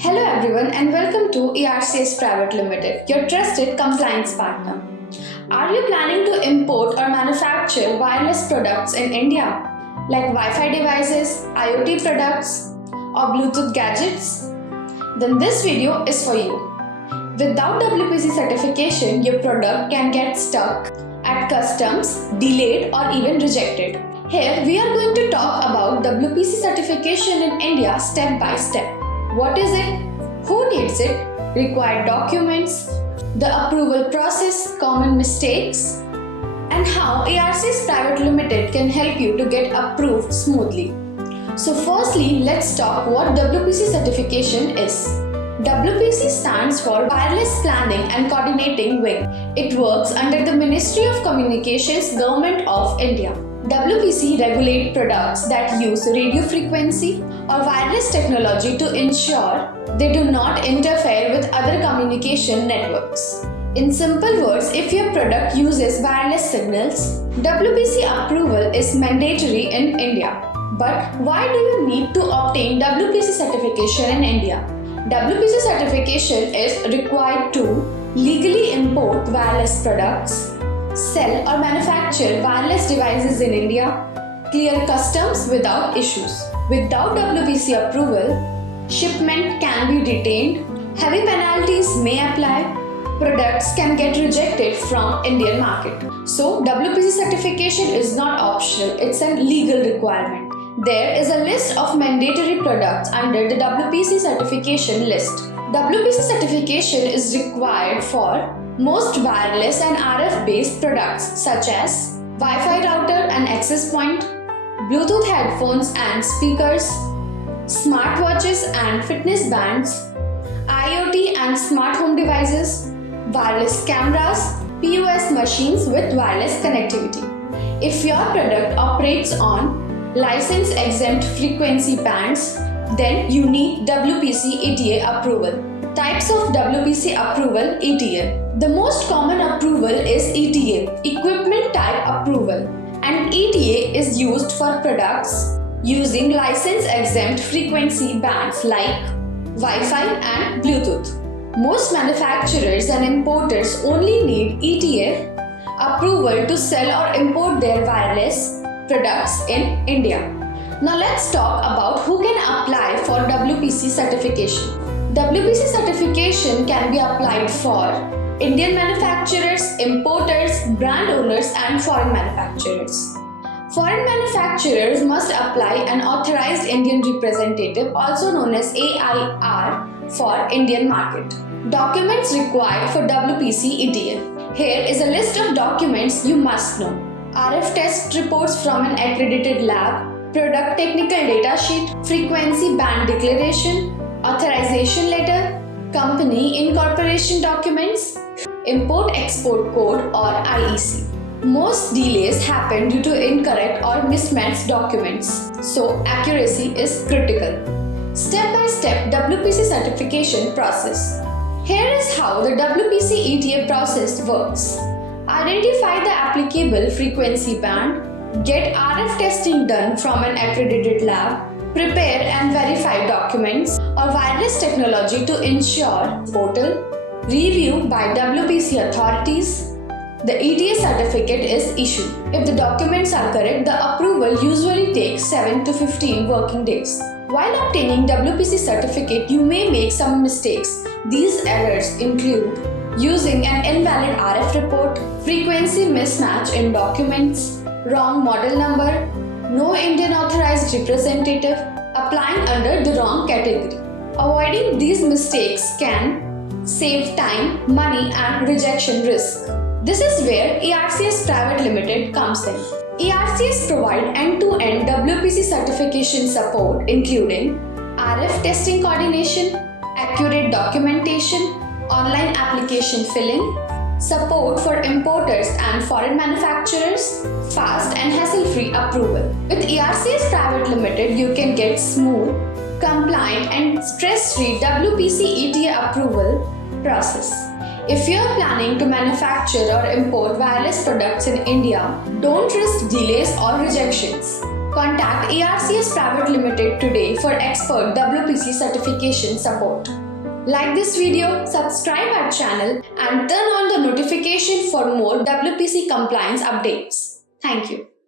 Hello everyone and welcome to ERCS Private Limited, your trusted compliance partner. Are you planning to import or manufacture wireless products in India like Wi-Fi devices, IoT products or Bluetooth gadgets? Then this video is for you. Without WPC certification, your product can get stuck at customs, delayed or even rejected. Here we are going to talk about WPC certification in India step by step. What is it? Who needs it? Required documents, the approval process, common mistakes, and how ERCS Private Limited can help you to get approved smoothly. So firstly, let's talk what WPC certification is. WPC stands for Wireless Planning and Coordinating Wing. It works under the Ministry of Communications, Government of India. WPC regulate products that use radio frequency or wireless technology to ensure they do not interfere with other communication networks. In simple words, if your product uses wireless signals, WPC approval is mandatory in India. But why do you need to obtain WPC certification in India? WPC certification is required to legally import wireless products, sell or manufacture wireless devices in India, clear customs without issues. Without WPC approval, shipment can be detained, heavy penalties may apply, products can get rejected from Indian market. So WPC certification is not optional, it's a legal requirement. There is a list of mandatory products under the WPC certification list. WPC certification is required for most wireless and RF based products such as Wi-Fi router and access point, Bluetooth headphones and speakers, smartwatches and fitness bands, IoT and smart home devices, wireless cameras, POS machines with wireless connectivity. If your product operates on license exempt frequency bands, then you need WPC ETA approval. Types of WPC approval ETA. The most common approval is ETA, Equipment Type Approval, and ETA is used for products using license exempt frequency bands like Wi-Fi and Bluetooth. Most manufacturers and importers only need ETA approval to sell or import their wireless products in India. Now let's talk about who can apply for WPC certification. WPC certification can be applied for Indian manufacturers, importers, brand owners and foreign manufacturers. Foreign manufacturers must apply an authorized Indian representative, also known as AIR, for Indian market. Documents required for WPC ETA. Here is a list of documents you must know. RF test reports from an accredited lab, product technical data sheet, frequency band declaration, authorization letter, company incorporation documents, import-export code or IEC. Most delays happen due to incorrect or mismatched documents, so accuracy is critical. Step-by-step WPC certification process. Here is how the WPC ETA process works. Identify the applicable frequency band, get RF testing done from an accredited lab, prepare and verify documents or wireless technology to ensure portal, review by WPC authorities. The ETA certificate is issued. If the documents are correct, the approval usually takes 7 to 15 working days. While obtaining WPC certificate, you may make some mistakes. These errors include using an invalid RF report, frequency mismatch in documents, wrong model number, no Indian authorized representative, applying under the wrong category. Avoiding these mistakes can save time, money and rejection risk. This is where ERCS Private Limited comes in. ERCS provide end-to-end WPC certification support including RF testing coordination, accurate documentation, online application filling, support for importers and foreign manufacturers, fast and hassle-free approval. With ERCS Private Limited, you can get smooth, compliant and stress-free WPC ETA approval process. If you are planning to manufacture or import wireless products in India, don't risk delays or rejections. Contact ERCS Private Limited today for expert WPC certification support. Like this video, subscribe our channel and turn on the notification for more WPC compliance updates. Thank you.